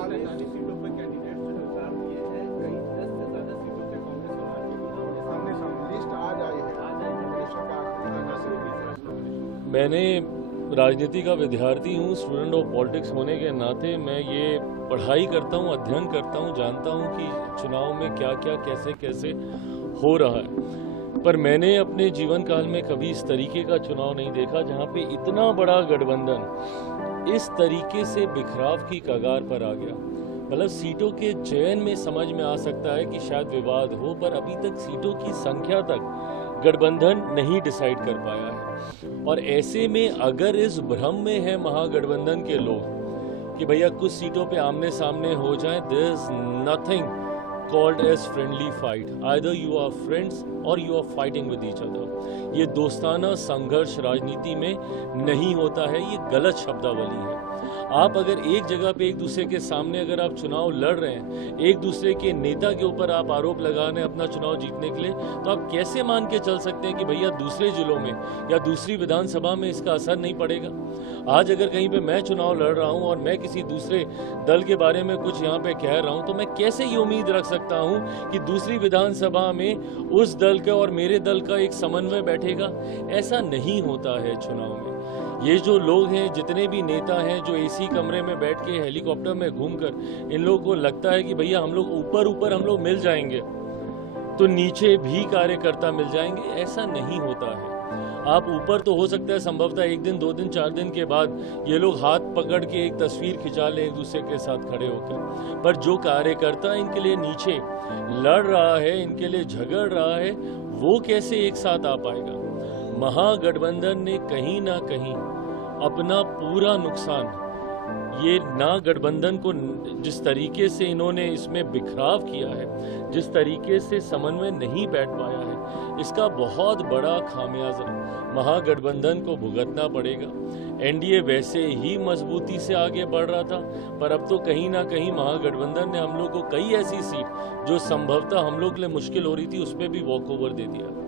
243 सीटों पर कैंडिडेट जो उतार दिए हैं, कई 10 से ज्यादा सीटों पे कांग्रेस को हार के सामने लिस्ट आज आई है। मैंने राजनीति का विद्यार्थी हूँ, स्टूडेंट ऑफ पॉलिटिक्स होने के नाते मैं ये पढ़ाई करता हूँ, अध्ययन करता हूँ, जानता हूँ कि चुनाव में क्या क्या कैसे कैसे हो रहा है। पर मैंने अपने जीवन काल में कभी इस तरीके का चुनाव नहीं देखा जहाँ पे इतना बड़ा गठबंधन इस तरीके से बिखराव की कगार पर आ गया। मतलब सीटों के चयन में समझ में आ सकता है कि शायद विवाद हो, पर अभी तक सीटों की संख्या तक गठबंधन नहीं डिसाइड कर पाया है। और ऐसे में अगर इस भ्रम में है महागठबंधन के लोग कि भैया कुछ सीटों पे आमने सामने हो जाए, there is nothing called as friendly fight. Either you are friends or you are fighting with each other. ये दोस्ताना संघर्ष राजनीति में नहीं होता है, ये गलत शब्दावली है। आप अगर एक जगह पे एक दूसरे के सामने अगर आप चुनाव लड़ रहे हैं, एक दूसरे के नेता के ऊपर आप आरोप लगा रहे हैं अपना चुनाव जीतने के लिए, तो आप कैसे मान के चल सकते हैं कि भैया दूसरे जिलों में या दूसरी विधानसभा में इसका असर नहीं पड़ेगा। आज अगर कहीं पे मैं चुनाव लड़ रहा हूं और मैं किसी दूसरे दल के बारे में कुछ यहाँ पे कह रहा हूं, तो मैं कैसे ये उम्मीद रख सकता हूं कि दूसरी विधानसभा में उस दल का और मेरे दल का एक समन्वय बैठेगा? ऐसा नहीं होता है चुनाव में। ये जो लोग हैं, जितने भी नेता हैं जो एसी कमरे में बैठ के हेलीकॉप्टर में घूमकर इन लोगों को लगता है कि भैया हम लोग ऊपर हम लोग मिल जाएंगे तो नीचे भी कार्यकर्ता मिल जाएंगे, ऐसा नहीं होता है। आप ऊपर तो हो सकता है संभवतः 1 दिन 2 दिन 4 दिन के बाद ये लोग हाथ पकड़ के एक तस्वीर खिंचा लें एक दूसरे के साथ खड़े होकर, पर जो कार्यकर्ता इनके लिए नीचे लड़ रहा है, इनके लिए झगड़ रहा है, वो कैसे एक साथ आ पाएगा? महागठबंधन ने कहीं ना कहीं अपना पूरा नुकसान, ये ना गठबंधन को जिस तरीके से इन्होंने इसमें बिखराव किया है, जिस तरीके से समन्वय नहीं बैठ पाया है, इसका बहुत बड़ा खामियाजा महागठबंधन को भुगतना पड़ेगा। एनडीए वैसे ही मजबूती से आगे बढ़ रहा था, पर अब तो कहीं ना कहीं महागठबंधन ने हम लोग को कई ऐसी सीट जो संभवतः हम लोग के लिए मुश्किल हो रही थी, उस पर भी वॉक ओवर दे दिया।